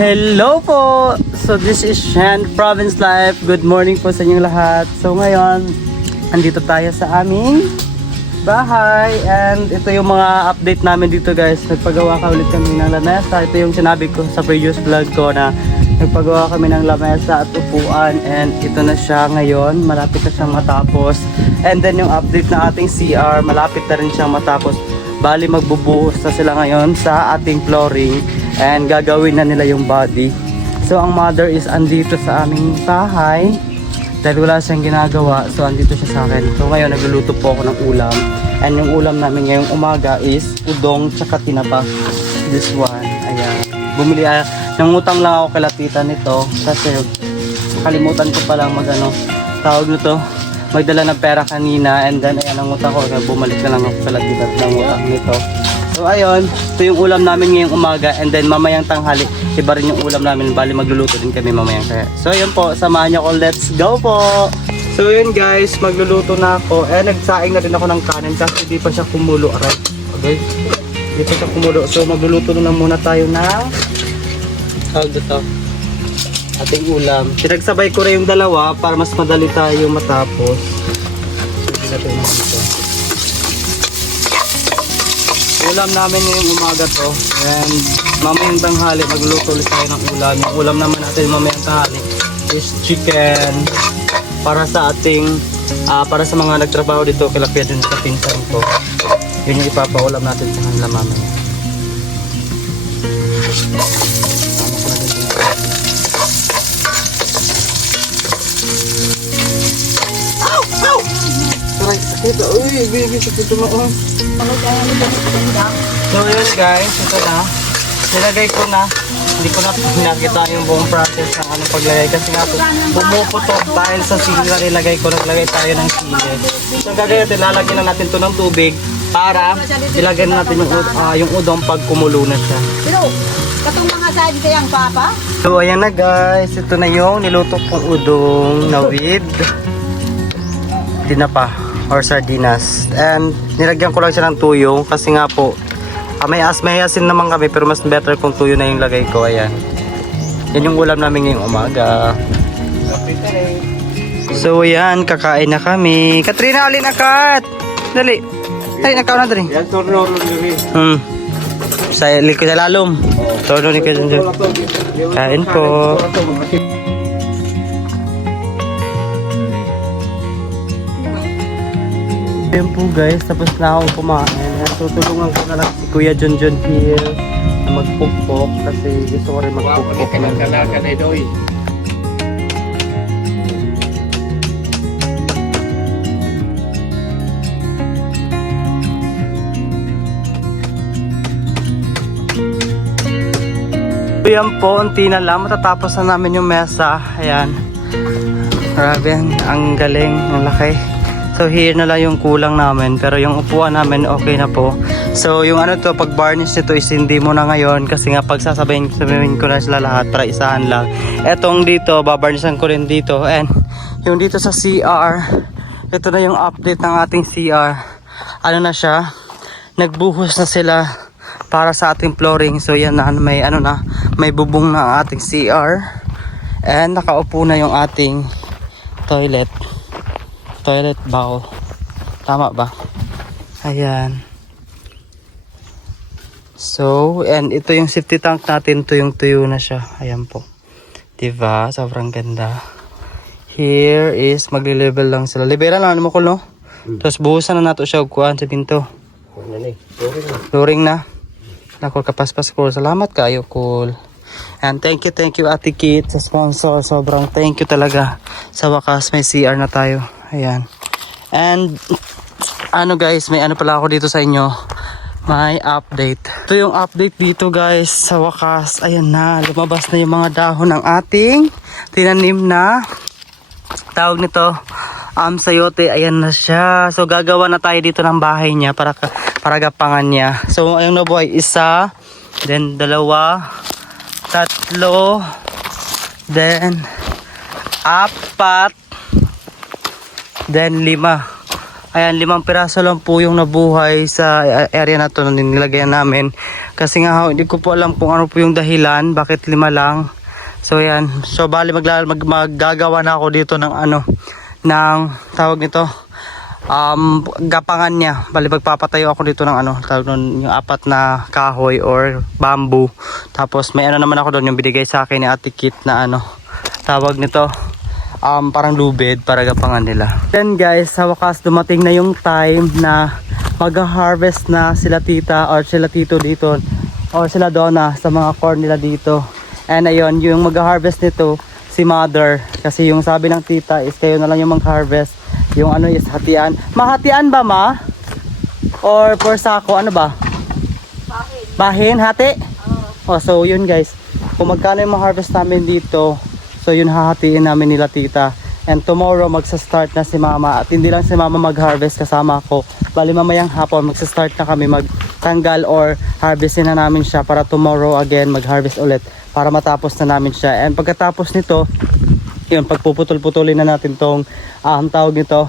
Hello po! So this is Shan Province Life. Good morning po sa inyong lahat. So ngayon, andito tayo sa aming bahay. And ito yung mga update namin dito guys. Nagpagawa ka ulit kami ng lamesa. Ito yung sinabi ko sa previous vlog ko na nagpagawa kami ng lamesa at upuan. And ito na siya ngayon. Malapit na siyang matapos. And then yung update na ating CR, malapit na rin siyang matapos. Bali magbubuhos na sila ngayon sa ating flooring. And gagawin na nila yung body. So ang mother is andito sa aming bahay. Dahil wala siyang ginagawa, so andito siya sa akin. So ngayon nagluluto po ako ng ulam. And yung ulam namin ngayong umaga is udong tsaka tinapa. This one, ayan. Bumili, nangutang lang ako kay Latita nito. Kasi kalimutan ko palang tawag nito, magdala ng pera kanina. And then ayan, nangutang ko, kaya bumalik na lang ako kay Latita at nangutang nito. So ayun, ito yung ulam namin ngayong umaga. And then mamayang tanghali, iba rin yung ulam namin. Bali magluluto din kami mamayang kaya. So ayun po, samahan nyo ko, let's go po! So yun guys, magluluto na ako. Nagsaing na rin ako ng kanin kasi di pa siya kumulo. Aray, okay? Di pa siya kumulo. So magluluto na muna tayo ng tawag dito, ating ulam. Pinagsabay ko rin yung dalawa para mas madali tayo matapos. So hindi natin naman ito. Ulam namin ngayong umaga to. And mamayang tanghali magluluto ulit tayo ng ulam. Yung ulam naman natin mamayang tanghali is chicken para sa ating para sa mga nagtrabaho dito kila Pia din sa pinsan ko. Yun yung ipapaulam natin sa kanila mamaya. Ow! Ow! Aray, sakit. Uy, baby, sakit mo. So yun guys, ito na. Nilagay ko na. Hindi ko na pinakita yung buong process ng anong paglagay. Kasi nga po, pumuputok dahil sa sili na nilagay ko. Naglagay tayo ng sili. So gagawin natin, lalagyan na natin ito ng tubig para ilagyan natin yung udong pag kumulo na siya. Pero, katong mga side kayang papa? So ayan na guys, ito na yung niluto kong udong na with tinapa or sardinas. And nilagyan ko lang siya ng tuyong kasi nga po may asin naman kami pero mas better kung tuyo na yung lagay ko. Ayan, yan yung ulam namin ngayong umaga. So ayan, kakain na kami. Katrina, alin na kat? Dali, alin na ka na dali. Yan, torno diri. Sa likod sa lalom. Torno ni kayo dyan. Kain po. Ayan po guys, tapos na ako kumain. Tutulungan ko na lang si Kuya Junjun here na magpukpok kasi gusto ko rin magpukpok. Kanal-kanal na doy. Ayan po, unti na lang. Matatapos na namin yung mesa. Ayan. Grabe, ang galing, ang laki. So here na lang yung kulang namin, pero yung upuan namin okay na po. So yung pag varnish nito is hindi mo na ngayon kasi nga pag sasabihin ko na sila lahat para isahan lang. Etong dito, babarnishan ko rin dito. And yung dito sa CR, ito na yung update ng ating CR. Ano na siya, nagbuhos na sila para sa ating flooring. So yan na, may bubong na ang ating CR. And nakaupo na yung ating toilet bowl. Tama ba? Ayan. So, and ito yung safety tank natin. Tuyong-tuyo na siya. Ayan po. Diba? Sobrang ganda. Here is magli-level lang sila. Liberan lang mo ko, no? Tapos buhusan na nato siya kuhaan sa pinto. Flooring na. Nakol kapaspas ko. Salamat kayo, cool. And thank you Ate Kit sa sponsor. Sobrang thank you talaga. Sa wakas may CR na tayo. Ayan. And guys, may pala ako dito sa inyo. May update. Ito yung update dito guys. Sa wakas, ayan na. Lumabas na yung mga dahon ng ating tinanim na tawag nito sayote. Ayan na siya. So gagawa na tayo dito ng bahay niya para gapangan niya. So ayun na buhay. Isa, then dalawa, tatlo, then apat, then 5. Ayan, 5 piraso lang po yung nabuhay sa area na to na nilagyan namin. Kasi nga hindi ko po alam kung ano po yung dahilan, bakit 5 lang. So yan, so bali maggagawa na ako dito ng ano, ng tawag nito, gapangan niya. Bali magpapatayo ako dito ng ano, tawag nun, yung 4 na kahoy or bamboo. Tapos may ano naman ako doon, yung binigay sa akin ni Ate Kit na ano, tawag nito, parang lubid para gapangan nila. Then guys, sa wakas dumating na yung time na mag-harvest na sila tita or sila tito dito or sila dona sa mga corn nila dito. And ayun, yung mag-harvest nito si mother, kasi yung sabi ng tita is kayo na lang yung mag-harvest, yung ano is hatian. Mahatian ba ma? Or per sako, ano ba? Bahin, hati? Oh, so yun guys, kung magkano yung ma-harvest namin dito, so yun hahatiin namin nila tita. And tomorrow magsa-start na si mama, at hindi lang si mama mag-harvest, kasama ko. Bali mamayang hapon magsa-start na kami magtanggal or harvestin na namin siya para tomorrow again mag-harvest ulit para matapos na namin siya. And pagkatapos nito, yun, pagpuputol-putulin na natin tong tawag nito,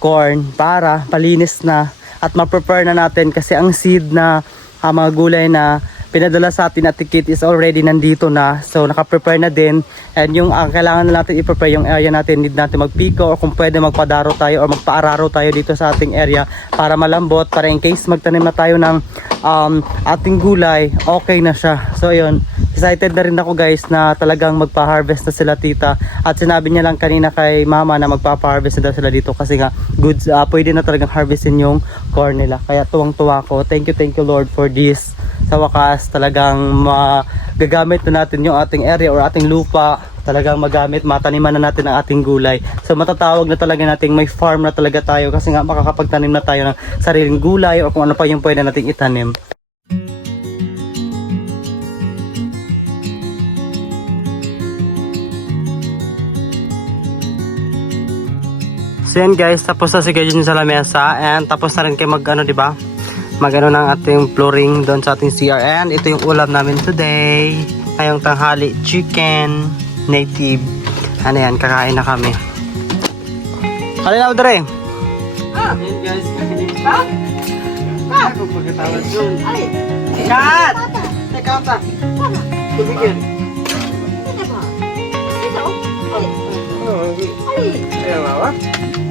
corn, para palinis na at ma-prepare na natin, kasi ang seed na mga gulay na pinadala sa atin at Kit is already nandito na. So naka-prepare na din, and yung kailangan na natin i-prepare yung area natin, need natin magpiko or kung pwede magpadaro tayo or magpaararo tayo dito sa ating area para malambot, para in case magtanim na tayo ng ating gulay, okay na siya. So yun, excited na rin ako guys na talagang magpa-harvest na sila tita, at sinabi niya lang kanina kay mama na magpa-harvest na daw sila dito kasi nga goods, pwede na talagang harvestin yung corn nila. Kaya tuwang-tuwa ko. Thank you Lord for this. Sa wakas talagang magagamit na natin yung ating area or ating lupa, talagang magamit, mataniman na natin ang ating gulay. So matatawag na talaga nating may farm na talaga tayo, kasi nga makakapagtanim na tayo ng sariling gulay o kung ano pa yung pwede nating itanim. So yan guys, tapos na si Gajon sa lamesa, and tapos na rin kayo mag-ano, diba? Mag-ano ng ating flooring doon sa ating CR. And ito yung ulam namin today. Ngayong tanghali, chicken native. Ano yan, kakain na kami. Halina mo dere. Yan guys, Ha? ako pagkatawad dun. Ay! Kat! Tata! Teka ka. Tama! Tubigyan. Ano ba? Ito? Ay! Ay! Ayaw mawa?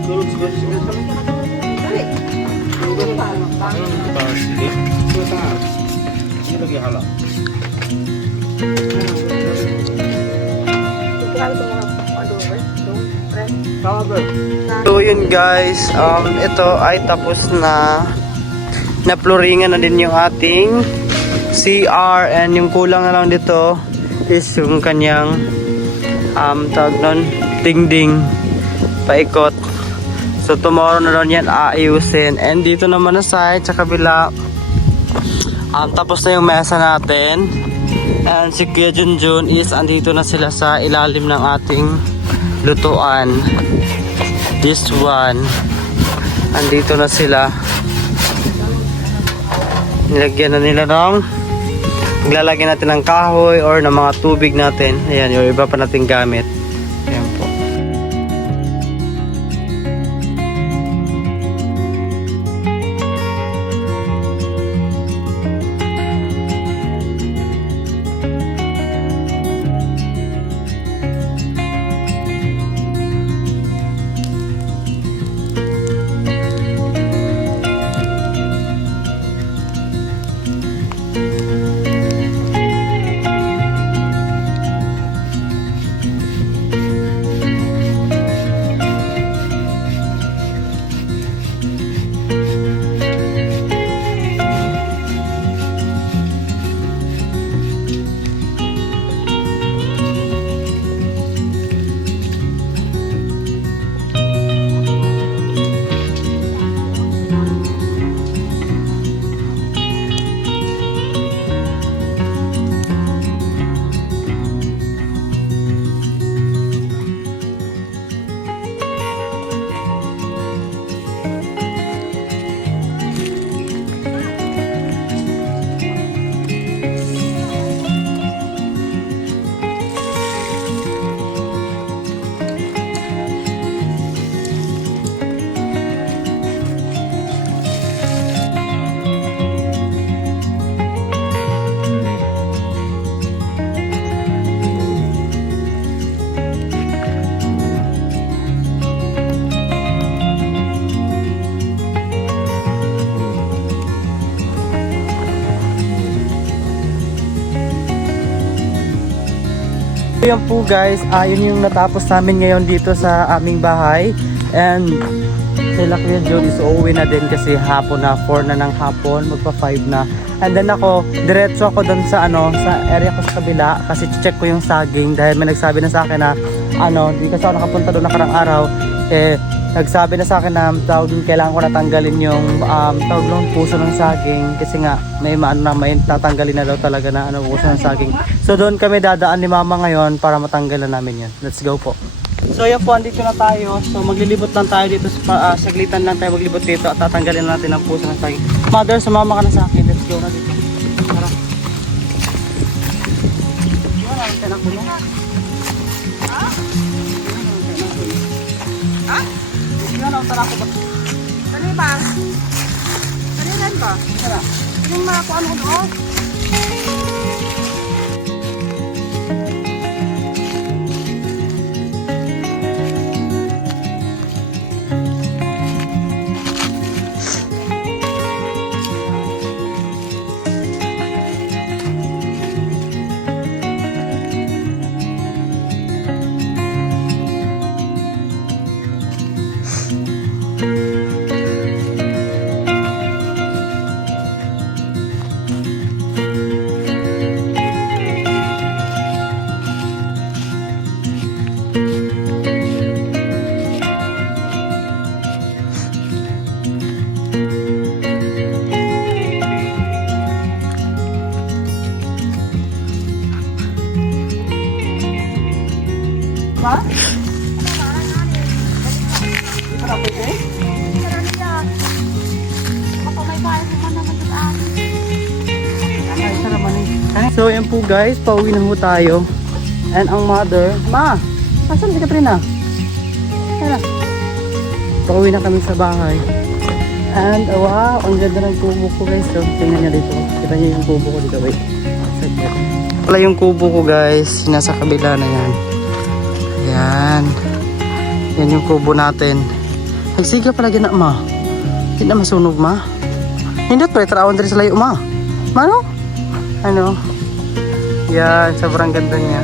Tulog siguro siya sa mga. Ay! Ano ba? Sige. Sige lagi hala. So yun guys, ito ay tapos na. Na-flooringan na din yung ating CR, and yung kulang na lang dito is yung kanyang tawag nun, dingding paikot. So tomorrow na lang yan aayusin. And dito naman na side sa kabila, tapos na yung mesa natin. And si Kuya Junjun is andito na sila sa ilalim ng ating lutuan. This one, andito na sila. Nilagyan na nila ng, naglalagyan natin ng kahoy or ng mga tubig natin. Ayan, yung iba pa nating gamit. Ayan po. Yan po guys, yun yung natapos namin ngayon dito sa aming bahay. And sila Kuya John is uuwi na din kasi hapon na, 4 na ng hapon, magpa 5 na. And then ako, diretso ako doon sa sa area ko sa kabila kasi check ko yung saging dahil may nagsabi na sa akin na di kasi ako nakapunta doon nakarang araw. Nagsabi na sa akin na kailangan ko natanggalin yung puso ng saging kasi nga may tatanggalin na daw talaga na puso ng saging. So doon kami dadaan ni Mama ngayon para matanggalan namin yan. Let's go po. So yan po, andito na tayo. So maglilibot lang tayo dito, saglitan lang tayo maglibot dito at tatanggalin natin ang puso ng saging. Mother, sumama ka na sa akin. Let's go na dito. Tara. Wala ang tanak mo. Ha? Yan ang tanak ko ba? Dali ba? Dali lang ba? Tara. Yung mga kung ano doon? Ba? Ito na pwede? Ay, sarap man eh. So yan po guys, pauwi na po tayo. And ang mother, Ma! Asan si Katrina? Tara. Pauwi na kami sa bahay. And wow, ang ganda ng kubo ko guys. So, tingnan niya dito. Kita niyo yung kubo ko dito. Wait. Wala yung kubo ko guys. Nasa kabila na yan. Yan. Yan yung kubo natin. Nagsiga pala dyan na, Ma. Hindi na masunog, Ma. Hindi pa, tarawan din sa layo, Ma. Mano? Ano? Yan, sobrang ganda niya.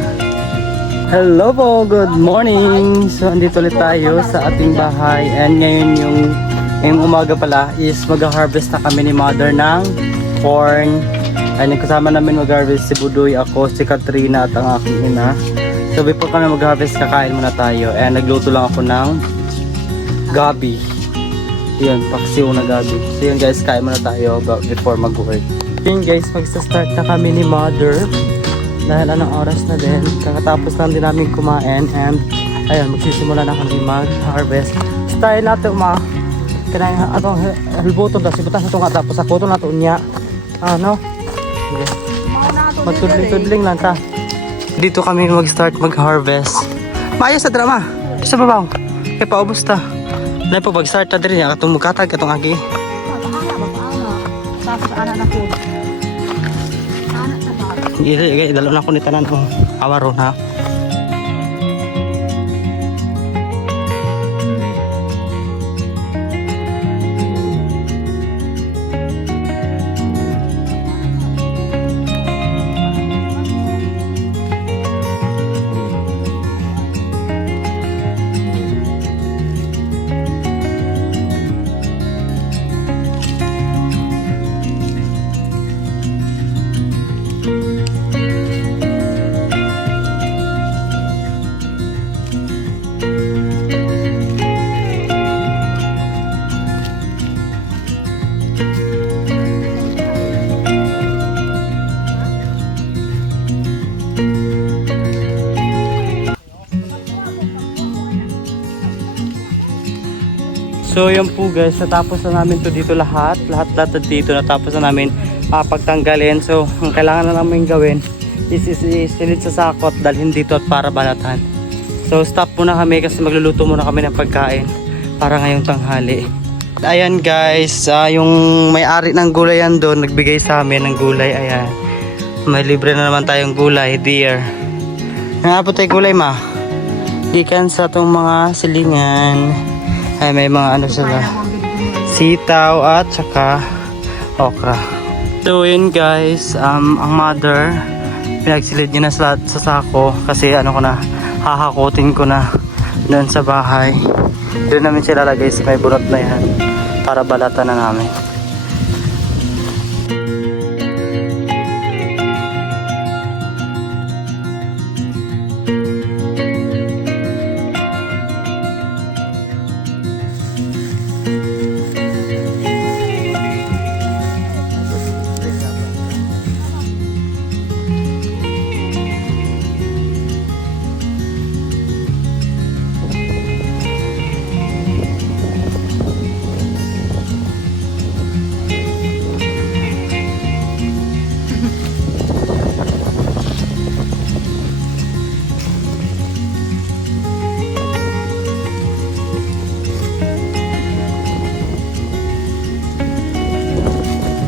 Hello po, good morning. So, andito ulit tayo sa ating bahay. And ngayon ngayong umaga pala is mag-harvest na kami ni Mother ng corn. And yung kasama namin mag-harvest si Budoy, ako, si Katrina at ang aking ina. So before kami mag-harvest, kakain muna tayo. And nagluto lang ako ng gabi. Yun, paksiw na gabi. So yun guys, kain muna tayo before mag-work. Yun guys, magsa-start na kami ni Mother. Dahil anong oras na din. Kakatapos lang din namin kumain. And ayun, magsisimula na kami mag-harvest. Style natin kaya atong halbuton tas ibutas atong tapos ako to nato niya. Ano? Sige. Magtudling-tudling lang ta. Dito kami mag-start mag-harvest. Maayos sa drama. Sa babaw. Kaya paubos ta. Na po mag-start ta diri atong mukatag atong agi. Tapos anak na po. Anak sa bahay. Gili dalo na ko ni tanan oh. Awaro na. So yan po guys, natapos na namin to dito lahat dito natapos na namin pagtanggalin. So ang kailangan na namin gawin is silid sa sakot, dalhin dito at para balatan. So stop muna kami kasi magluluto muna kami ng pagkain para ngayong tanghali. Ayan guys, yung may-ari ng gulay yan doon nagbigay sa amin ng gulay. Ayan, may libre na naman tayong gulay, dear. Nga po tayo gulay, Ma. Gikan sa itong mga silingan. Ay, may mga ano sila, sitaw at saka okra. So yun guys, ang mother pinagsilid niya na sa sako kasi ano ko na, hahakutin ko na doon sa bahay. Doon namin sila lagay sa may bunot na yan para balatan na namin.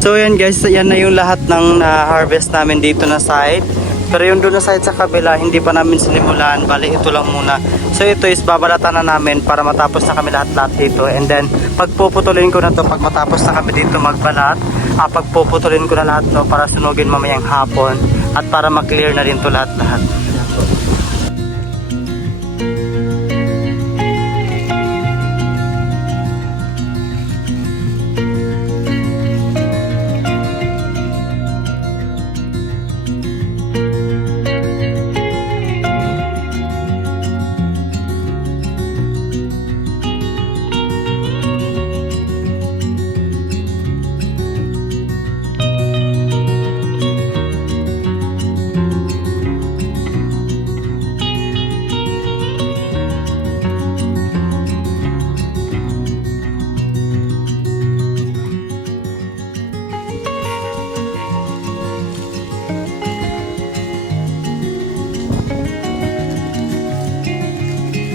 So yan guys, yan na yung lahat ng na-harvest namin dito na side. Pero yung doon na side sa kabila, hindi pa namin sinimulan. Bali, ito lang muna. So ito is babalatan na namin para matapos na kami lahat-lahat dito. And then, pagpuputulin ko na to pag matapos na kami dito magbalat. Pagpuputulin ko na lahat to para sunugin mamayang hapon. At para maklear na rin to lahat-lahat.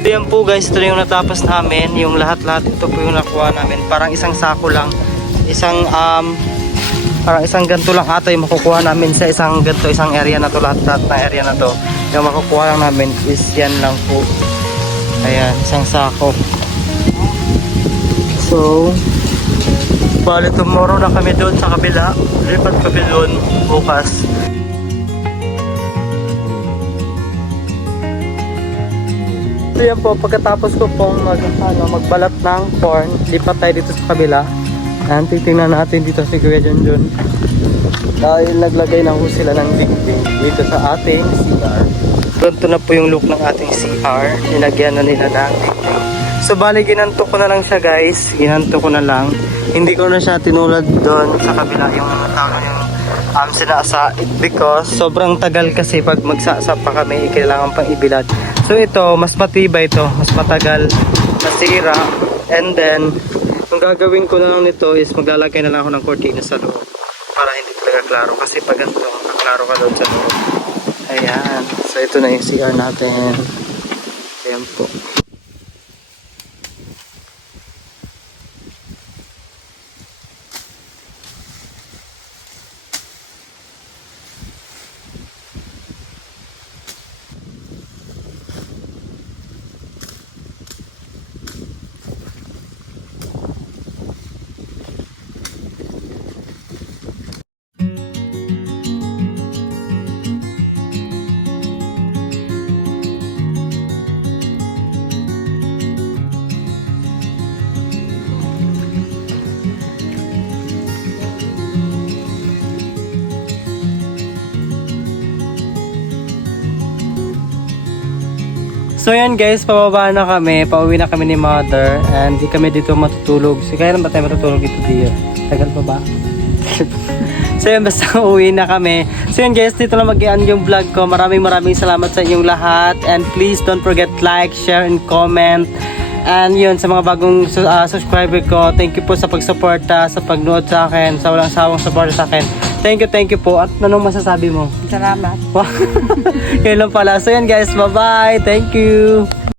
So yan po guys, ito na yung natapos namin. Yung lahat-lahat ito po yung nakuha namin. Parang isang sako lang. Parang isang ganto lang ata yung makukuha namin sa isang ganto, isang area na to. Lahat-lahat na area na to. Yung makukuha lang namin is yan lang po. Ayan, isang sako. So, bali tomorrow na kami doon sa kabila. Lipat kami doon bukas. So yan po, pagkatapos ko pong magbalat ng corn, lipat tayo dito sa kabila. Ayan, titingnan natin dito si Kuya Junjun. Dahil naglagay na po sila ng dingding dito sa ating CR. Ganito na po yung look ng ating CR. Nilagyan na nila ng dingding. So bali, ginanto ko na lang siya guys. Ginanto ko na lang. Hindi ko na siya tinulad doon sa kabila yung tawag yung sinasa. Because sobrang tagal kasi pag magsasa pa kami, kailangan pang ibilad. So ito, mas matibay ito, mas matagal nasira. And then, yung gagawin ko na lang nito is maglalagay na lang ako ng cortina sa loob para hindi talaga klaro. Kasi pag ganito, klaro ka doon sa loob. Ayan. So ito na yung CR natin. Ayan po. So yan guys, pababa na kami, pauwi na kami ni mother and di kami dito matutulog. So kailan ba tayo matutulog dito dear? Tagal pa ba? So yan, basta uwi na kami. So yan guys, dito lang mag-i-end yung vlog ko. Maraming salamat sa inyong lahat and please don't forget like, share and comment. And yun, sa mga bagong subscriber ko, thank you po sa pagsuporta, sa pagnood sa akin, sa walang sawang suporta sa akin. Thank you po. At anong masasabi mo? Salamat. Kailan pala. So yan guys, bye-bye. Thank you.